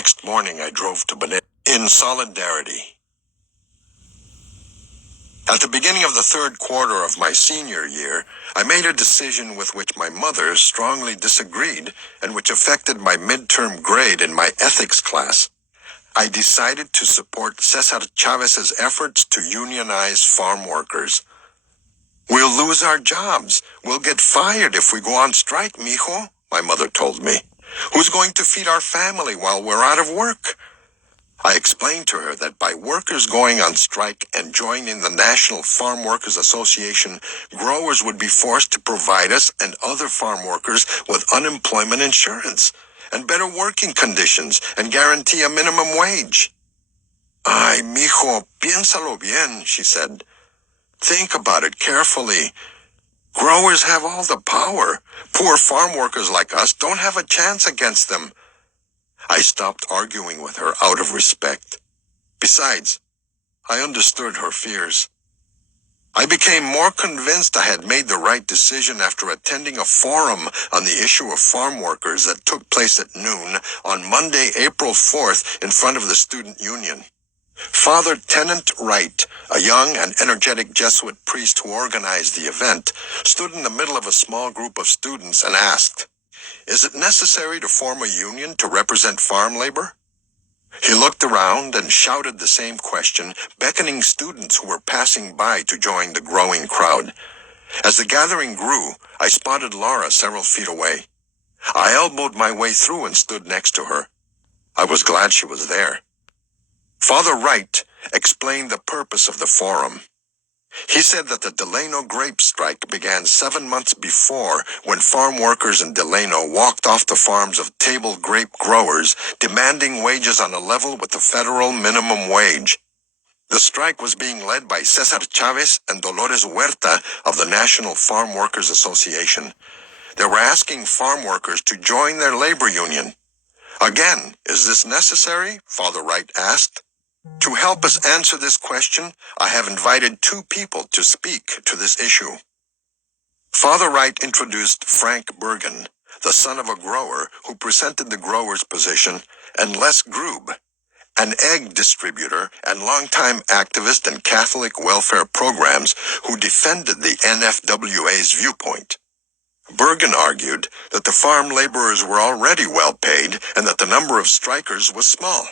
next morning I drove to Benin in solidarity. At the beginning of the third quarter of my senior year, I made a decision with which my mother strongly disagreed and which affected my midterm grade in my ethics class. I decided to support Cesar Chavez's efforts to unionize farm workers. "We'll lose our jobs. We'll get fired if we go on strike, mijo," my mother told me. "Who's going to feed our family while we're out of work?" I explained to her that by workers going on strike and joining the National Farm Workers Association, growers would be forced to provide us and other farm workers with unemployment insurance and better working conditions and guarantee a minimum wage. "Ay, mijo, piénsalo bien," she said. "Think about it carefully. Growers have all the power. Poor farm workers like us don't have a chance against them." I stopped arguing with her out of respect. Besides, I understood her fears. I became more convinced I had made the right decision after attending a forum on the issue of farm workers that took place at noon on Monday, April 4th, in front of the Student Union. Father Tennant Wright, a young and energetic Jesuit priest who organized the event, stood in the middle of a small group of students and asked, "Is it necessary to form a union to represent farm labor?" He looked around and shouted the same question, beckoning students who were passing by to join the growing crowd. As the gathering grew, I spotted Laura several feet away. I elbowed my way through and stood next to her. I was glad she was there. Father Wright explained the purpose of the forum. He said that the Delano grape strike began 7 months before, when farm workers in Delano walked off the farms of table grape growers, demanding wages on a level with the federal minimum wage. The strike was being led by Cesar Chavez and Dolores Huerta of the National Farm Workers Association. They were asking farm workers to join their labor union. Again, is this necessary? Father Wright asked. To help us answer this question, I have invited 2 people to speak to this issue. Father Wright introduced Frank Bergen, the son of a grower who presented the grower's position, and Les Grube, an egg distributor and longtime activist in Catholic welfare programs who defended the NFWA's viewpoint. Bergen argued that the farm laborers were already well paid and that the number of strikers was small.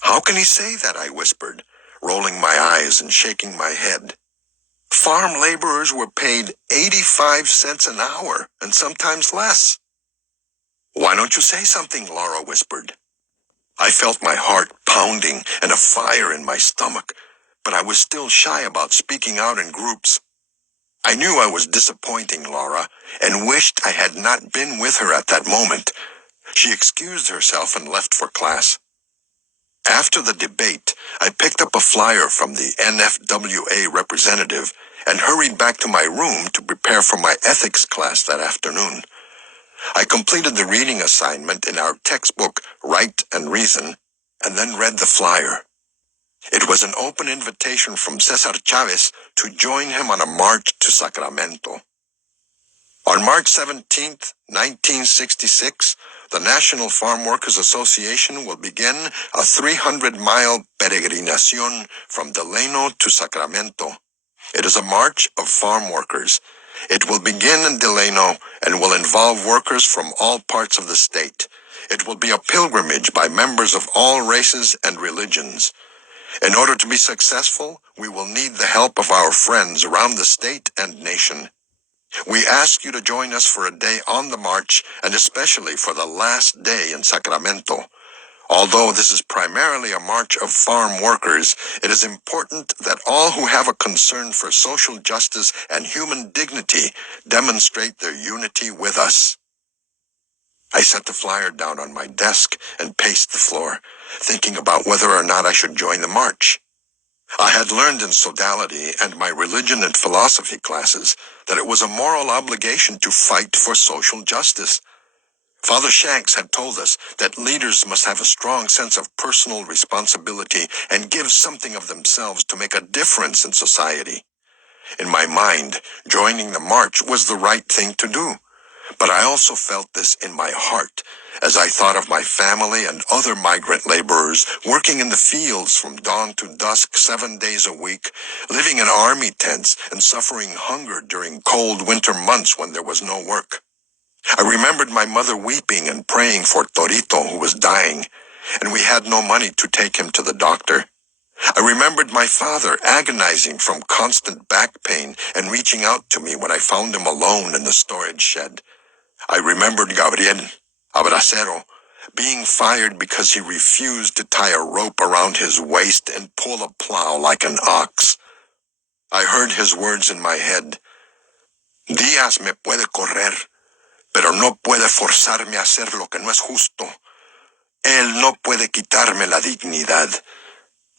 "How can he say that?" I whispered, rolling my eyes and shaking my head. Farm laborers were paid 85 cents an hour, and sometimes less. "Why don't you say something?" Laura whispered. I felt my heart pounding and a fire in my stomach, but I was still shy about speaking out in groups. I knew I was disappointing Laura and wished I had not been with her at that moment. She excused herself and left for class. After the debate, I picked up a flyer from the NFWA representative and hurried back to my room to prepare for my ethics class that afternoon. I completed the reading assignment in our textbook, Right and Reason, and then read the flyer. It was an open invitation from Cesar Chavez to join him on a march to Sacramento. On March 17, 1966, the National Farm Workers Association will begin a 300-mile peregrinación from Delano to Sacramento. It is a march of farm workers. It will begin in Delano and will involve workers from all parts of the state. It will be a pilgrimage by members of all races and religions. In order to be successful, we will need the help of our friends around the state and nation. We ask you to join us for a day on the march, and especially for the last day in Sacramento. Although this is primarily a march of farm workers, it is important that all who have a concern for social justice and human dignity demonstrate their unity with us. I set the flyer down on my desk and paced the floor, thinking about whether or not I should join the march. I had learned in sodality and my religion and philosophy classes that it was a moral obligation to fight for social justice. Father Shanks had told us that leaders must have a strong sense of personal responsibility and give something of themselves to make a difference in society. In my mind, joining the march was the right thing to do, but I also felt this in my heart, as I thought of my family and other migrant laborers working in the fields from dawn to dusk 7 days a week, living in army tents and suffering hunger during cold winter months when there was no work. I remembered my mother weeping and praying for Torito, who was dying, and we had no money to take him to the doctor. I remembered my father agonizing from constant back pain and reaching out to me when I found him alone in the storage shed. I remembered Gabriel, Abracero, being fired because he refused to tie a rope around his waist and pull a plow like an ox. I heard his words in my head. Díaz me puede correr, pero no puede forzarme a hacer lo que no es justo. Él no puede quitarme la dignidad.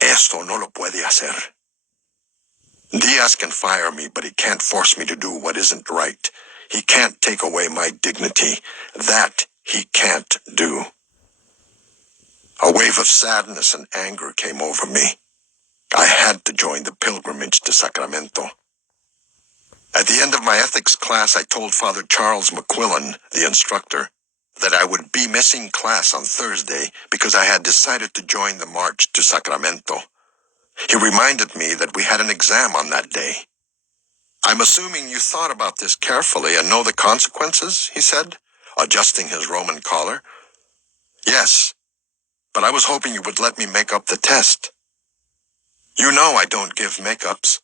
Esto no lo puede hacer. Díaz can fire me, but he can't force me to do what isn't right. He can't take away my dignity. That he can't do. A wave of sadness and anger came over me. I had to join the pilgrimage to Sacramento. At the end of my ethics class, I told Father Charles McQuillan, the instructor, that I would be missing class on Thursday because I had decided to join the march to Sacramento. He reminded me that we had an exam on that day. I'm assuming you thought about this carefully and know the consequences, he said, adjusting his Roman collar. Yes, but I was hoping you would let me make up the test. You know I don't give make-ups.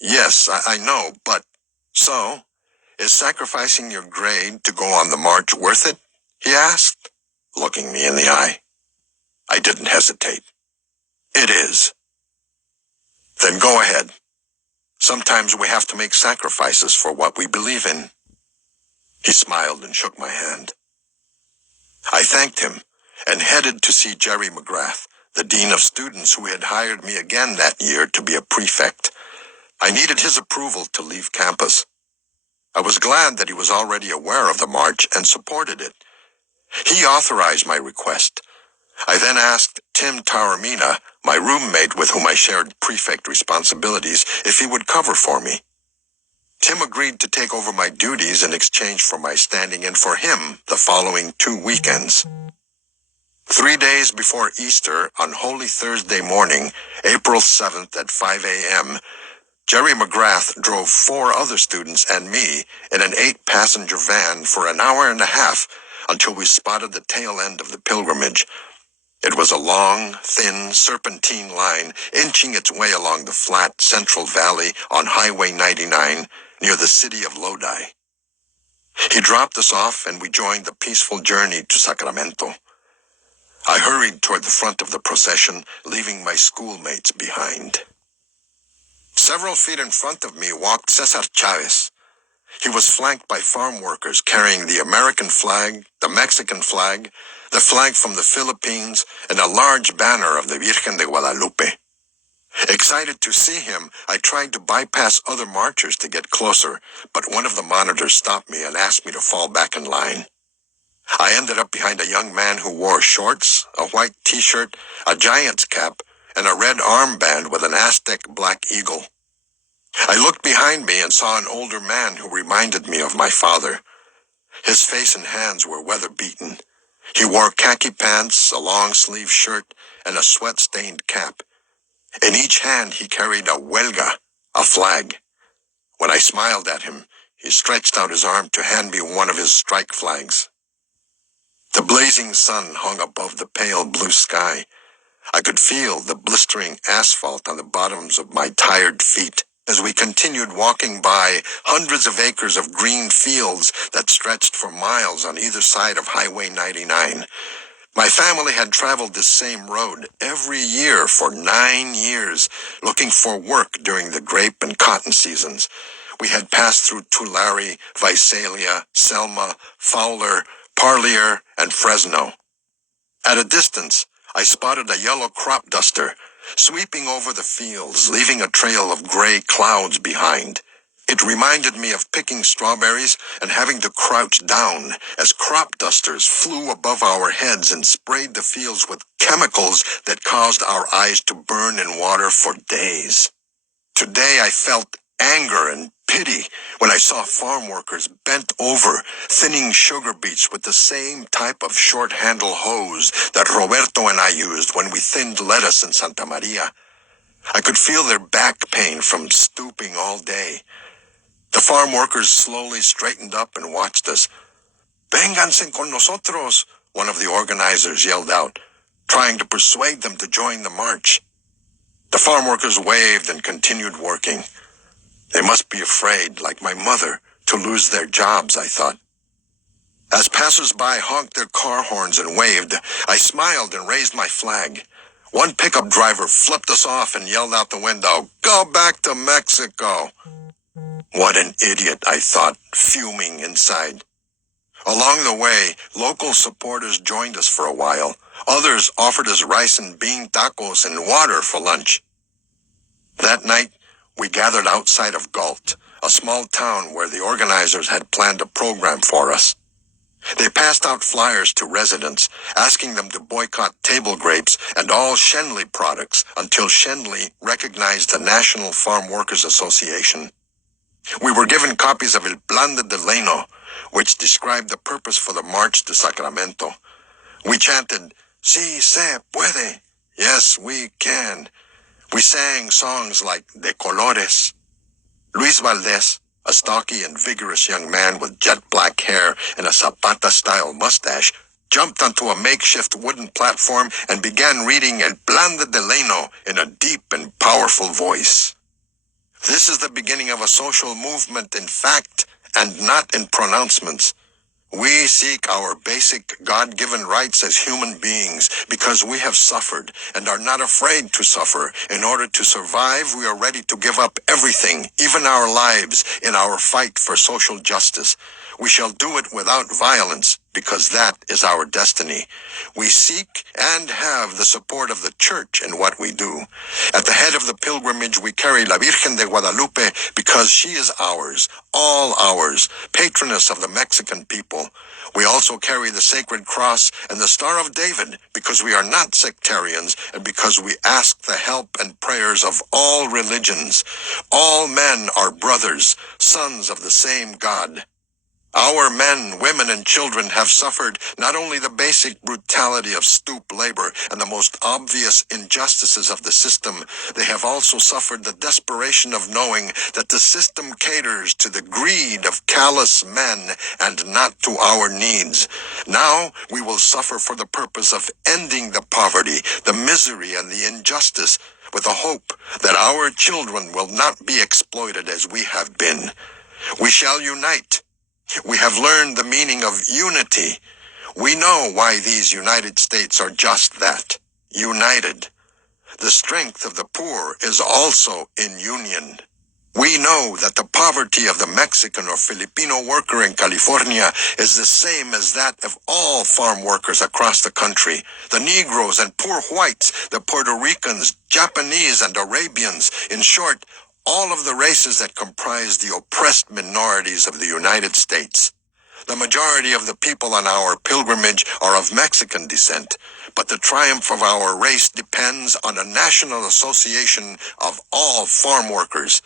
Yes, I know, but... So, is sacrificing your grade to go on the march worth it? He asked, looking me in the eye. I didn't hesitate. It is. Then go ahead. Sometimes we have to make sacrifices for what we believe in. He smiled and shook my hand. I thanked him and headed to see Jerry McGrath, the dean of students who had hired me again that year to be a prefect. I needed his approval to leave campus. I was glad that he was already aware of the march and supported it. He authorized my request. I then asked Tim Taormina, my roommate with whom I shared prefect responsibilities, if he would cover for me. Tim agreed to take over my duties in exchange for my standing in for him the following 2 weekends. 3 days before Easter, on Holy Thursday morning, April 7th at 5 a.m., Jerry McGrath drove 4 other students and me in an 8-passenger van for an hour and a half until we spotted the tail end of the pilgrimage. It was a long, thin, serpentine line inching its way along the flat Central Valley on Highway 99 near the city of Lodi. He dropped us off and we joined the peaceful journey to Sacramento. I hurried toward the front of the procession, leaving my schoolmates behind. Several feet in front of me walked Cesar Chavez. He was flanked by farm workers carrying the American flag, the Mexican flag, the flag from the Philippines, and a large banner of the Virgen de Guadalupe. Excited to see him, I tried to bypass other marchers to get closer, but one of the monitors stopped me and asked me to fall back in line. I ended up behind a young man who wore shorts, a white t-shirt, a Giants cap, and a red armband with an Aztec black eagle. I looked behind me and saw an older man who reminded me of my father. His face and hands were weather-beaten. He wore khaki pants, a long-sleeved shirt, and a sweat-stained cap. In each hand he carried a huelga, a flag. When I smiled at him, he stretched out his arm to hand me one of his strike flags. The blazing sun hung above the pale blue sky. I could feel the blistering asphalt on the bottoms of my tired feet as we continued walking by hundreds of acres of green fields that stretched for miles on either side of Highway 99. My family had traveled this same road every year for 9 years, looking for work during the grape and cotton seasons. We had passed through Tulare, Visalia, Selma, Fowler, Parlier, and Fresno. At a distance, I spotted a yellow crop duster sweeping over the fields, leaving a trail of gray clouds behind. It reminded me of picking strawberries and having to crouch down as crop dusters flew above our heads and sprayed the fields with chemicals that caused our eyes to burn in water for days. Today I felt anger and pity when I saw farm workers bent over, thinning sugar beets with the same type of short-handle hose that Roberto and I used when we thinned lettuce in Santa Maria. I could feel their back pain from stooping all day. The farm workers slowly straightened up and watched us. "Vénganse con nosotros," one of the organizers yelled out, trying to persuade them to join the march. The farm workers waved and continued working. They must be afraid, like my mother, to lose their jobs, I thought. As passers-by honked their car horns and waved, I smiled and raised my flag. One pickup driver flipped us off and yelled out the window, "Go back to Mexico." What an idiot, I thought, fuming inside. Along the way, local supporters joined us for a while. Others offered us rice and bean tacos and water for lunch. That night, we gathered outside of Galt, a small town where the organizers had planned a program for us. They passed out flyers to residents, asking them to boycott table grapes and all Shenley products until Shenley recognized the National Farm Workers Association. We were given copies of El Plan de Delano, which described the purpose for the march to Sacramento. We chanted, "Si se puede," yes, we can. We sang songs like De Colores. Luis Valdez, a stocky and vigorous young man with jet black hair and a Zapata-style mustache, jumped onto a makeshift wooden platform and began reading El Plan de Delano in a deep and powerful voice. This is the beginning of a social movement in fact and not in pronouncements. We seek our basic God-given rights as human beings because we have suffered and are not afraid to suffer. In order to survive, we are ready to give up everything, even our lives, in our fight for social justice. We shall do it without violence because that is our destiny. We seek and have the support of the church in what we do. At the head of the pilgrimage, we carry La Virgen de Guadalupe because she is ours, all ours, patroness of the Mexican people. We also carry the Sacred Cross and the Star of David because we are not sectarians and because we ask the help and prayers of all religions. All men are brothers, sons of the same God. Our men, women, and children have suffered not only the basic brutality of stoop labor and the most obvious injustices of the system, they have also suffered the desperation of knowing that the system caters to the greed of callous men and not to our needs. Now we will suffer for the purpose of ending the poverty, the misery, and the injustice, with the hope that our children will not be exploited as we have been. We shall unite. We have learned the meaning of unity. We know why these United States are just that, united. The strength of the poor is also in union. We know that the poverty of the Mexican or Filipino worker in California is the same as that of all farm workers across the country. The Negroes and poor whites, the Puerto Ricans, Japanese, and Arabians, in short, all of the races that comprise the oppressed minorities of the United States. The majority of the people on our pilgrimage are of Mexican descent, but the triumph of our race depends on a national association of all farm workers.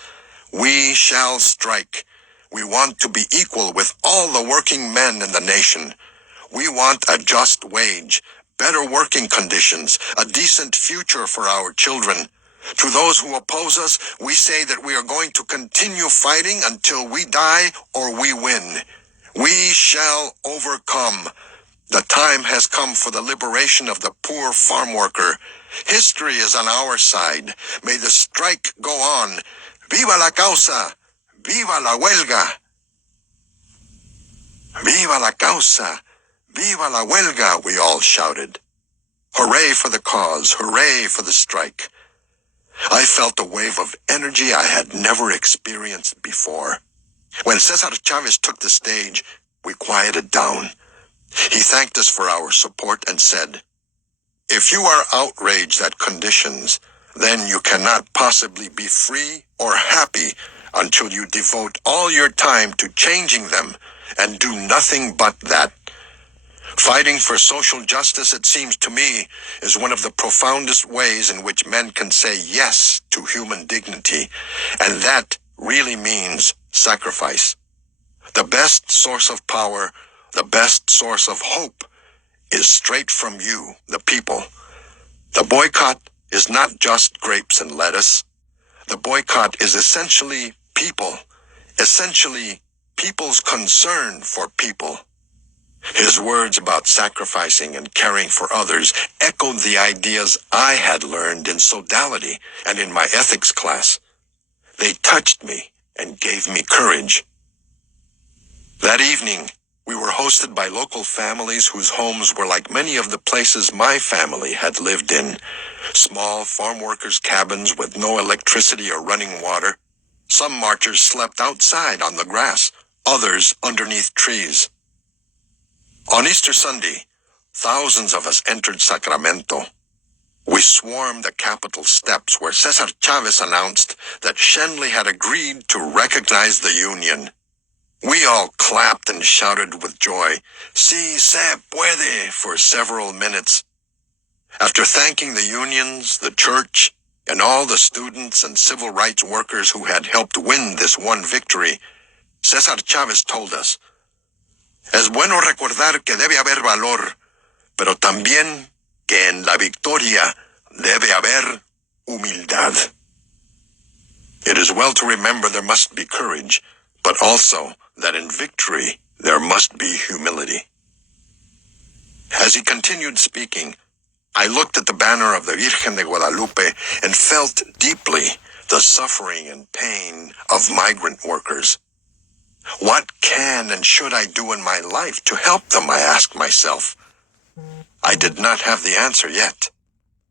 We shall strike. We want to be equal with all the working men in the nation. We want a just wage, better working conditions, a decent future for our children. To those who oppose us, we say that we are going to continue fighting until we die or we win. We shall overcome. The time has come for the liberation of the poor farm worker. History is on our side. May the strike go on. Viva la causa! Viva la huelga! Viva la causa! Viva la huelga! We all shouted. Hooray for the cause! Hooray for the strike! I felt a wave of energy I had never experienced before. When Cesar Chavez took the stage, we quieted down. He thanked us for our support and said, "If you are outraged at conditions, then you cannot possibly be free or happy until you devote all your time to changing them and do nothing but that. Fighting for social justice, it seems to me, is one of the profoundest ways in which men can say yes to human dignity, and that really means sacrifice. The best source of power, the best source of hope, is straight from you, the people. The boycott is not just grapes and lettuce. The boycott is essentially people, essentially people's concern for people. His words about sacrificing and caring for others echoed the ideas I had learned in sodality and in my ethics class. They touched me and gave me courage. That evening, we were hosted by local families whose homes were like many of the places my family had lived in. Small farm workers' cabins with no electricity or running water. Some marchers slept outside on the grass, others underneath trees. On Easter Sunday, thousands of us entered Sacramento. We swarmed the Capitol steps where Cesar Chavez announced that Shenley had agreed to recognize the Union. We all clapped and shouted with joy, "Si se puede," for several minutes. After thanking the unions, the church, and all the students and civil rights workers who had helped win this one victory, Cesar Chavez told us, "Es bueno recordar que debe haber valor, pero también que en la victoria debe haber humildad." It is well to remember there must be courage, but also that in victory there must be humility. As he continued speaking, I looked at the banner of the Virgen de Guadalupe and felt deeply the suffering and pain of migrant workers. What can and should I do in my life to help them, I asked myself. I did not have the answer yet.